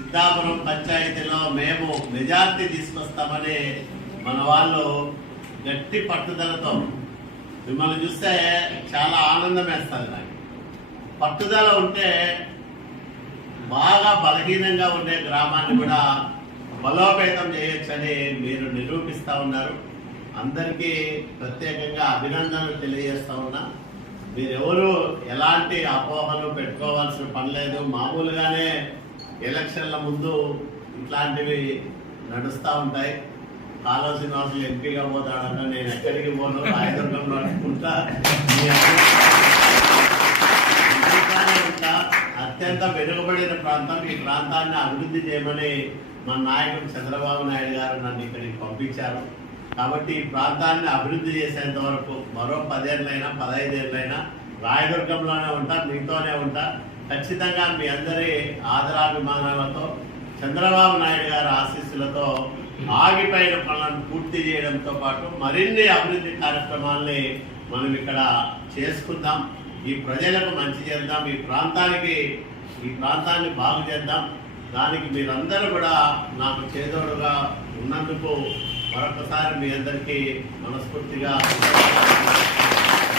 సిద్ధాపురం పంచాయతీలో మేము మెజార్టీ తీసుకొస్తామని మన వాళ్ళు గట్టి పట్టుదలతో మిమ్మల్ని చూస్తే చాలా ఆనందం వేస్తుంది నాకు. పట్టుదల ఉంటే బాగా బలహీనంగా ఉండే గ్రామాన్ని కూడా బలోపేతం చేయొచ్చని మీరు నిరూపిస్తా ఉన్నారు. అందరికీ ప్రత్యేకంగా అభినందనలు తెలియజేస్తా ఉన్నా. మీరెవరు ఎలాంటి అపోహలు పెట్టుకోవాల్సిన పని లేదు. మామూలుగానే ఎలక్షన్ల ముందు ఇట్లాంటివి నడుస్తూ ఉంటాయి. కాలో శ్రీనివాసు ఎంపీగా పోతాడన్న నేను ఎక్కడికి పోను రాయదుర్గంలో అనుకుంటా అత్యంత వెనుకబడిన ప్రాంతం ఈ ప్రాంతాన్ని అభివృద్ధి చేయమని మా నాయకుడు చంద్రబాబు నాయుడు గారు నన్ను ఇక్కడికి పంపించారు. కాబట్టి ఈ ప్రాంతాన్ని అభివృద్ధి చేసేంత వరకు మరో పదేళ్ళైనా పదహైదేళ్ళైనా రాయదుర్గంలోనే ఉంటా మీతోనే ఉంటా. ఖచ్చితంగా మీ అందరి ఆదరాభిమానాలతో చంద్రబాబు నాయుడు గారి ఆశీస్సులతో ఆగిపోయిన పనులను పూర్తి చేయడంతో పాటు మరిన్ని అభివృద్ధి కార్యక్రమాల్ని మనం ఇక్కడ చేసుకుందాం. ఈ ప్రజలకు మంచి చేద్దాం. ఈ ప్రాంతానికి ఈ ప్రాంతాన్ని బాగు చేద్దాం. దానికి మీరందరూ కూడా నాకు చేదోడుగా ఉన్నందుకు మరొకసారి మీ అందరికీ మనస్ఫూర్తిగా